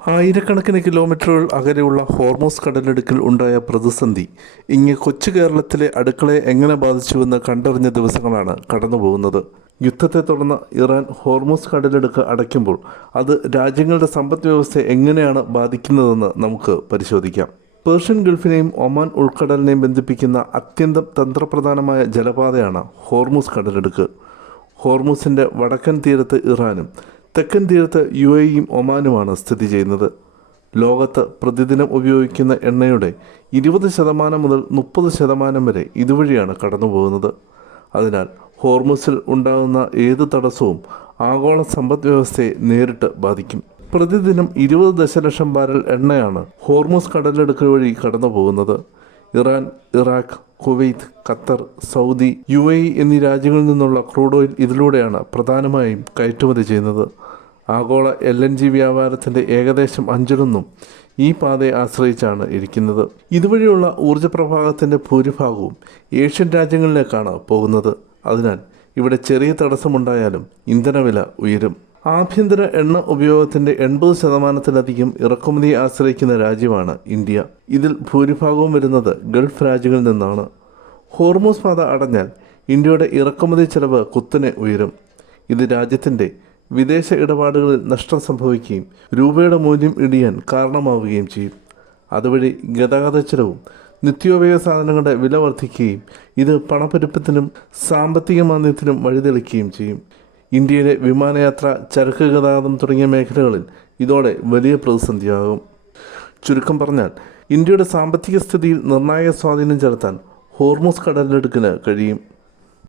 ആയിരക്കണക്കിന് കിലോമീറ്ററുകൾ അകലെയുള്ള ഹോർമൂസ് കടലിടുക്കിൽ ഉണ്ടായ പ്രതിസന്ധി ഇങ്ങ് കൊച്ചു കേരളത്തിലെ അടുക്കളയെ എങ്ങനെ ബാധിച്ചുവെന്ന് കണ്ടറിഞ്ഞ ദിവസങ്ങളാണ് കടന്നുപോകുന്നത്. യുദ്ധത്തെ തുടർന്ന് ഇറാൻ ഹോർമൂസ് കടലിടുക്ക് അടയ്ക്കുമ്പോൾ അത് രാജ്യങ്ങളുടെ സമ്പദ് വ്യവസ്ഥയെ എങ്ങനെയാണ് ബാധിക്കുന്നതെന്ന് നമുക്ക് പരിശോധിക്കാം. പേർഷ്യൻ ഗൾഫിനെയും ഒമാൻ ഉൾക്കടലിനെയും ബന്ധിപ്പിക്കുന്ന അത്യന്തം തന്ത്രപ്രധാനമായ ജലപാതയാണ് ഹോർമൂസ് കടലിടുക്ക്. ഹോർമൂസിൻ്റെ വടക്കൻ തീരത്ത് ഇറാനും തെക്കൻ തീരത്ത് UAEയും ഒമാനുമാണ് സ്ഥിതി ചെയ്യുന്നത്. ലോകത്ത് പ്രതിദിനം ഉപയോഗിക്കുന്ന എണ്ണയുടെ 20% മുതൽ 30% വരെ ഇതുവഴിയാണ് കടന്നുപോകുന്നത്. അതിനാൽ ഹോർമൂസിൽ ഉണ്ടാകുന്ന ഏത് തടസ്സവും ആഗോള സമ്പദ് വ്യവസ്ഥയെ നേരിട്ട് ബാധിക്കും. പ്രതിദിനം 20 ദശലക്ഷം ബാരൽ എണ്ണയാണ് ഹോർമൂസ് കടലിടുക്ക് വഴി കടന്നു പോകുന്നത്. Iran, Iraq, Kuwait, Qatar, Saudi, UAE എന്നീ രാജ്യങ്ങളിൽ നിന്നുള്ള ക്രൂഡ് ഓയിൽ ഇതിലൂടെയാണ് പ്രധാനമായും കയറ്റുമതി ചെയ്യുന്നത്. ആഗോള LNG വ്യാപാരത്തിൻ്റെ ഏകദേശം 1/5 ഈ പാതയെ ആശ്രയിച്ചാണ് ഇരിക്കുന്നത്. ഇതുവഴിയുള്ള ഊർജ്ജപ്രവാഹത്തിൻ്റെ ഭൂരിഭാഗവും ഏഷ്യൻ രാജ്യങ്ങളിലേക്കാണ് പോകുന്നത്. അതിനാൽ ഇവിടെ ചെറിയ തടസ്സമുണ്ടായാലും ഇന്ധനവില ഉയരും. ആഭ്യന്തര എണ്ണ ഉപയോഗത്തിൻ്റെ 80%-ലധികം ഇറക്കുമതിയെ ആശ്രയിക്കുന്ന രാജ്യമാണ് ഇന്ത്യ. ഇതിൽ ഭൂരിഭാഗവും വരുന്നത് ഗൾഫ് രാജ്യങ്ങളിൽ നിന്നാണ്. ഹോർമൂസ് പാത അടഞ്ഞാൽ ഇന്ത്യയുടെ ഇറക്കുമതി ചെലവ് കുത്തനെ ഉയരും. ഇത് രാജ്യത്തിൻ്റെ വിദേശ ഇടപാടുകളിൽ നഷ്ടം സംഭവിക്കുകയും രൂപയുടെ മൂല്യം ഇടിയാൻ കാരണമാവുകയും ചെയ്യും. അതുവഴി ഗതാഗത ചെലവും നിത്യോപയോഗ സാധനങ്ങളുടെ വില വർദ്ധിക്കുകയും ഇത് പണപ്പെരുപ്പത്തിനും സാമ്പത്തിക മാന്ദ്യത്തിനും വഴിതെളിക്കുകയും ചെയ്യും. ഇന്ത്യയിലെ വിമാനയാത്ര, ചരക്ക് ഗതാഗതം തുടങ്ങിയ മേഖലകളിൽ ഇതോടെ വലിയ പ്രതിസന്ധിയാകും. ചുരുക്കം പറഞ്ഞാൽ ഇന്ത്യയുടെ സാമ്പത്തിക സ്ഥിതിയിൽ നിർണായക സ്വാധീനം ചെലുത്താൻ ഹോർമൂസ് കടലിടുക്കിന് കഴിയും.